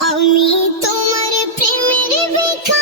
আমি তোমার প্রেমের ভিক্ষা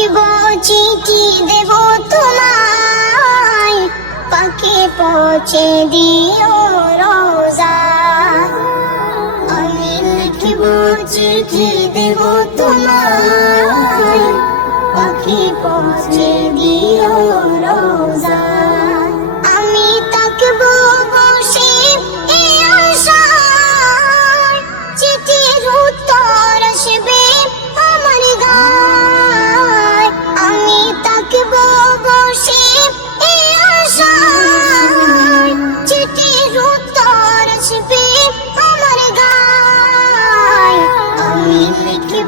লিখব চিঠি দেব তোমায়। পাকে পৌঁছে দিও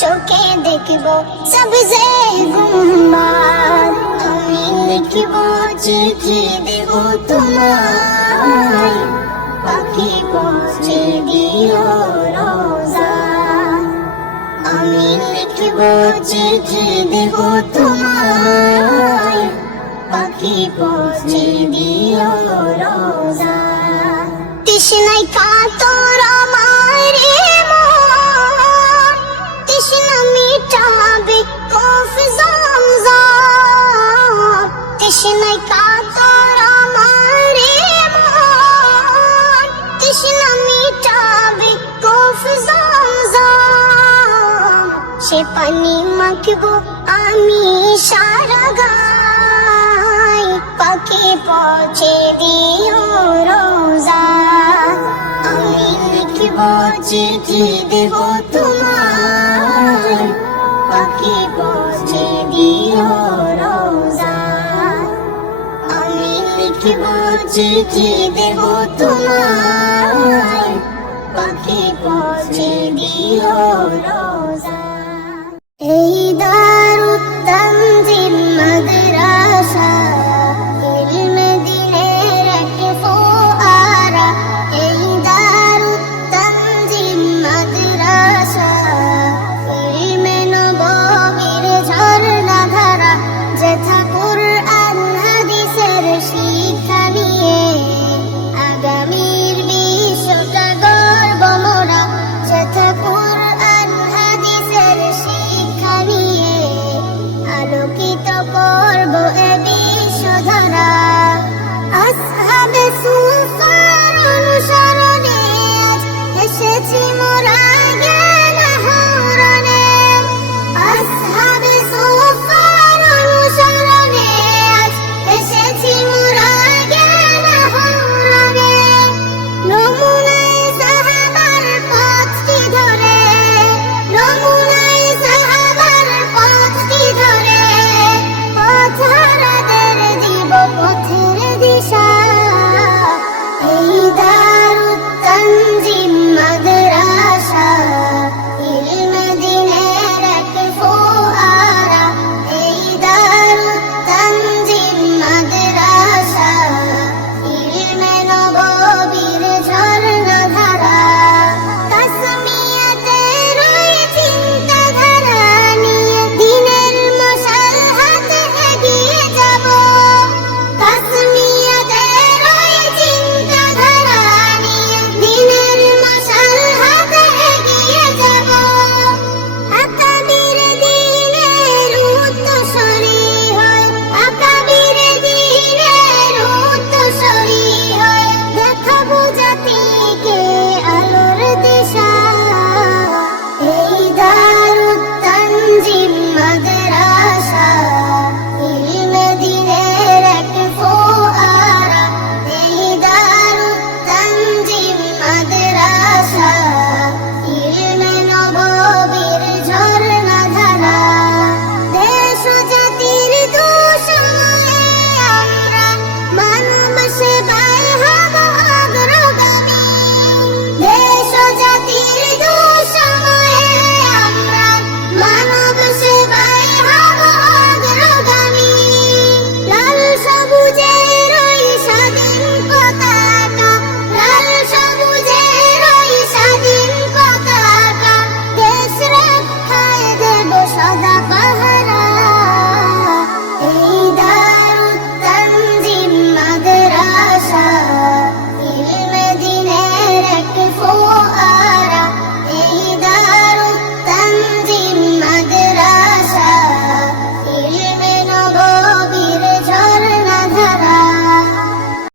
চোখে দেখব সবজে গুম্বাদ আমি লিখব চিঠি দেব তোমায়। পাখি পৌঁছে দিও রোজা। আমি লিখব চিঠি দেব তোমায়। পাখি পৌঁছে দিও রোজা। তৃষ্ণাই কাতর আমার তৃষ্ণাই কাতর আমার মন তৃষ্ণা মিটাবে কফ জমজম। সে পানি মাখবো আমি সারা গাই পাখি পৌঁছে দিও রোজা। আমি লিখব চিঠি দেব তোমায়। চিঠি দেব তোমায় পাখি পৌঁছে দিও রোজা واسأل سلطان